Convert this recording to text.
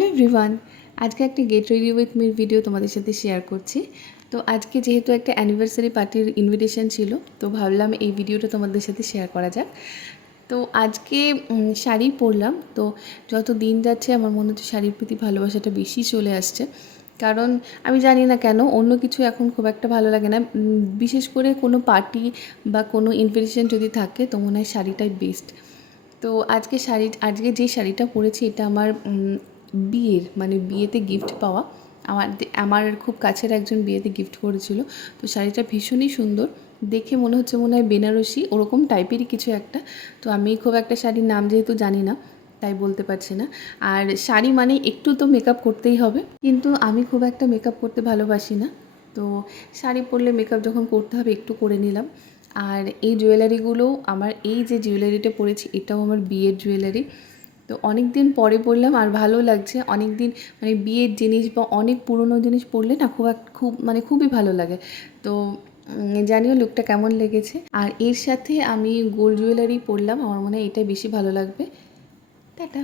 Hello everyone, আজকে একটা get ready with Mir video তোমাদের সাথে শেয়ার করছি। তো আজকে যেহেতু একটা অ্যানিভার্সারি পার্টির ইনভিটেশন ছিল, তো ভাবলাম এই ভিডিওটা তোমাদের সাথে শেয়ার করা যাক। তো আজকে শাড়ি পরলাম। তো যত দিন যাচ্ছে আমার মনে হচ্ছে শাড়ির প্রতি ভালোবাসাটা বেশি চলে আসছে। কারণ আমি জানি না কেন অন্য কিছু এখন খুব একটা ভালো লাগে না, বিশেষ করে কোনো পার্টি বা কোনো ইনভিটেশন যদি থাকে তো মনে হয় শাড়িটাই বেস্ট। তো আজকে যে শাড়িটা পরেছি এটা আমার বিয়েতে গিফট পাওয়া। আমার খুব কাছের একজন বিয়েতে গিফট করেছিল। তো শাড়িটা ভীষণই সুন্দর, দেখে মনে হয় বেনারসি ওরকম টাইপেরই কিছু একটা। তো আমি খুব একটা শাড়ির নাম যেহেতু জানি না তাই বলতে পারছি না। আর শাড়ি মানে একটু তো মেকআপ করতেই হবে, কিন্তু আমি খুব একটা মেকআপ করতে ভালোবাসি না। তো শাড়ি পরলে মেকআপ যখন করতে হবে একটু করে নিলাম। আর এই জুয়েলারিগুলো এই যে জুয়েলারিটা পরেছি এটাও আমার বিয়ের জুয়েলারি। তো অনেক দিন পরে পরলাম আর ভালো লাগছে। অনেক দিন বিয়ের জিনিস বা অনেক পুরনো জিনিস পরলে না খুবই ভালো লাগে। তো জানিও লুকটা কেমন লেগেছে। আর এর সাথে আমি গোল্ড জুয়েলারি পরলাম, আমার মনে হয় এটাই বেশি ভালো লাগবে। টাটা।